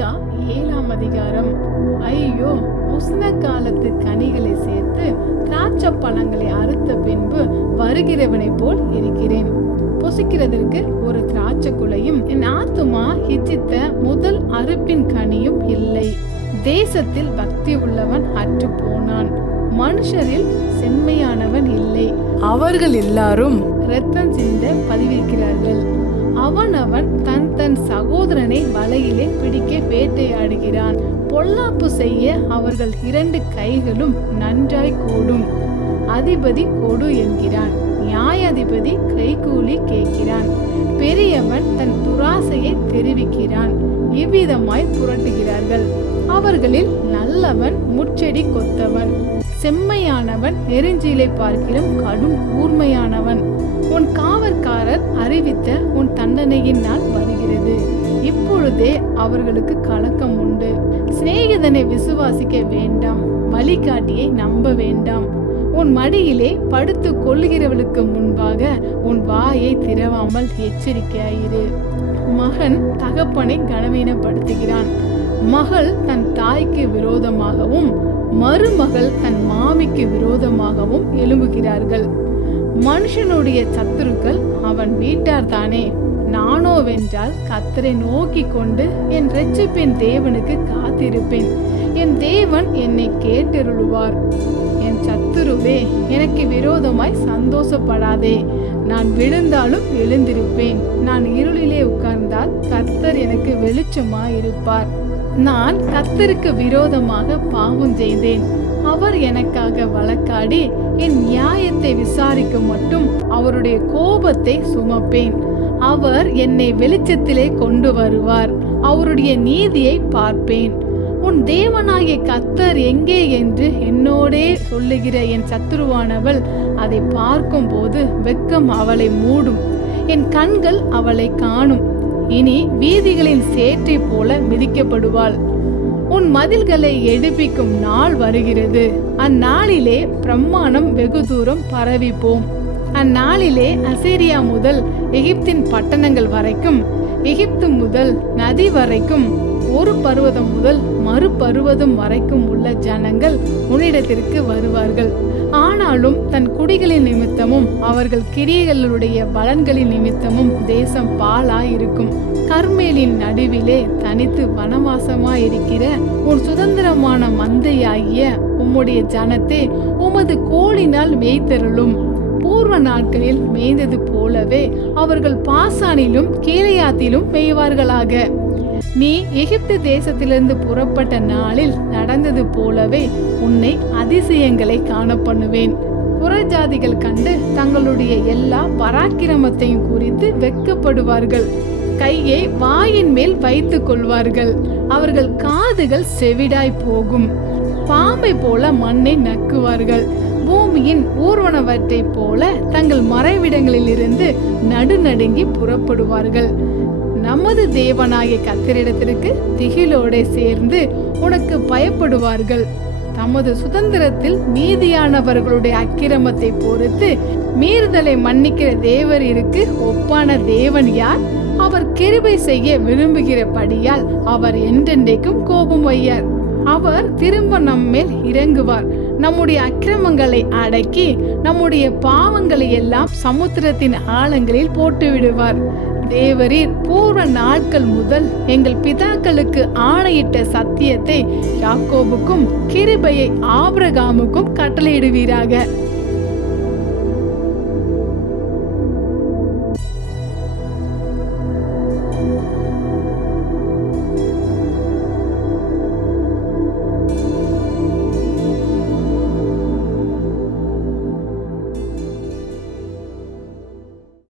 மீகா 7ஆம் அதிகாரம். ஐயோ, உஷ்ண காலத்து கனிகளை சேர்த்து திராட்சை பழங்களை அறுத்த பின்பு வருகிறவனை போல் இருக்கிறேன். பொசிக்கிறதற்கு ஒரு திராட்சை குலையும் என் ஆத்துமா இச்சித்த முதல் அறுப்பின் கனியும் இல்லை. தேசத்தில் பக்தி உள்ளவன் அற்று போனான், மனுஷரில் செம்மையானவன் இல்லை. அவர்கள் எல்லாரும் இரத்தம் சிந்த பதிவிருக்கிறார்கள். அவனவன் தன் தன் சகோதரனை வலையிலே பிடிக்க வேட்டையாடுகிறான். பொல்லாப்பு செய்ய அவர்கள் 2 கைகளும் நன்றாய் கூடும். அதிபதி கொடு என்கிறான், நியாயாதிபதி கைகூலி கேட்கிறான். பெரியவன் தன் துராசையை தெரிவிக்கிறான். இவ்விதமாய் புரட்டுகிறார்கள். அவர்களில் நல்லவன் முட்செடி கொத்தவன், செம்மையானவன் நெருஞ்சிலை பார்க்கிலும் கடும் கூர்மையானவன். உன் காவற்காரர் அறிவித்த உன் தண்டனையின் நாள் வருகிறது. இப்பொழுதே அவர்களுக்கு கலக்கம் உண்டு. சிநேகிதனை விசுவாசிக்க வேண்டாம், வழிகாட்டியை நம்ப வேண்டாம். உன் மடியிலே படுத்து கொள்ளுகிறவளுக்கு முன்பாக உன் வாயை திறவாமல் எச்சரிக்கையாயிரு. மகன் தகப்பனை கனவீனப்படுத்துகிறான். மகள் தன் தாய்க்கு விரோதமாகவும் மருமகள் தன் மாமிக்கு விரோதமாகவும் எழும்புகிறார்கள். மனுஷனுடைய சத்துருக்கள் அவன் வீட்டார் தானே. நானோவென்றால் கர்த்தரை நோக்கி கொண்டு என் இரட்சிப்பின் தேவனுக்கு காத்திருப்பேன். என் தேவன் என்னை கேட்டருளுவார். என் சத்துருவே, எனக்கு விரோதமாய் சந்தோஷப்படாதே. நான் விழுந்தாலும் எழுந்திருப்பேன். நான் இருளிலே உட்கார்ந்தால் கர்த்தர் எனக்கு வெளிச்சமாயிருப்பார். நான் கர்த்தருக்கு விரோதமாக பாவம் செய்தேன். அவர் எனக்காக வழக்காடி என் நியாயத்தை விசாரிக்க மட்டும் அவருடைய கோபத்தை சுமப்பேன். அவர் என்னை வெளிச்சத்திலே கொண்டு வருவார். அவருடைய நீதியை பார்ப்பேன். உன் தேவனாகிய கர்த்தர் எங்கே என்று என்னோடே சொல்லுகிற என் சத்துருவானவள் அதை பார்க்கும் போது வெட்கம் அவளை மூடும். என் கண்கள் அவளை காணும். இனி வீதிகளின் சேற்றை போல மிதிக்கப்படுவாள். உன் மதில்களை எடுப்பிக்கும் நாள் வருகிறது. அந்நாளிலே பிரமாணம் வெகு தூரம் பரவிப்போம். அந்நாளிலே அசீரியா முதல் எகிப்தின் பட்டணங்கள் வரைக்கும், எகிப்து முதல் நதி வரைக்கும், ஒரு பர்வதம் முதல் மறு பர்வதம் வரைக்கும் உள்ள ஜனங்கள் உன்னிடத்திற்கு வருவார்கள். ஆனாலும் தன் குடிகளின் நிமித்தமும் அவர்கள் கிரியைகளுடைய பலன்களின் நிமித்தமும் தேசம் பாழாயிருக்கும். கர்மேலின் நடுவிலே தனித்து வனவாசமாயிருக்கிற உன் சுதந்திரமான மந்தையாகிய உம்முடைய ஜனத்தை உமது கோலினால் மேய்த்தருளும். பூர்வ நாட்களில் மேய்ந்தது போலவே அவர்கள் பாசானிலும் கீலேயாத்திலும் மேய்வார்களாக. நீ எகிப்து தேசத்திலிருந்து புறப்பட்ட நாளில் நடந்தது போலவே உன்னை அதிசயங்களை காண பண்ணுவேன். புறஜாதிகள் கண்டு தங்களுடைய எல்லா பராக்கிரமத்தையும் குறித்து வெட்கப்படுவார்கள். கையை வாயின் மேல் வைத்துக் கொள்வார்கள். அவர்கள் காதுகள் செவிடாய் போகும். பாம்பை போல மண்ணை நக்குவார்கள். பூமியின் ஊர்வனவற்றை போல தங்கள் மறைவிடங்களில் இருந்து நடுநடுங்கி புறப்படுவார்கள். நமது தேவனாகிய கர்த்தரிடத்திற்கு திகிலோட சேர்ந்து உனக்கு பயப்படுவார்கள். தமது சுதந்திரத்தில் மீதியானவர்களுடைய அக்கிரமத்தை பொறுத்து மீறுதலை மன்னிக்கிற தேவருக்கு ஒப்பான தேவன் யார்? அவர் கிருபை செய்ய விரும்புகிறபடியால் அவர் என்றென்றைக்கும் கோபம் வையார். அவர் திரும்ப நம்மேல் இறங்குவார். நம்முடைய அக்கிரமங்களை அடக்கி நம்முடைய பாவங்களை எல்லாம் சமுத்திரத்தின் ஆழங்களில் போட்டு விடுவார். தேவரீர் பூர்வ நாட்கள் முதல் எங்கள் பிதாக்களுக்கு ஆணையிட்ட சத்தியத்தை யாக்கோபுக்கும் கிருபையை ஆபிரகாமுக்கும் கட்டளையிடுவீராக.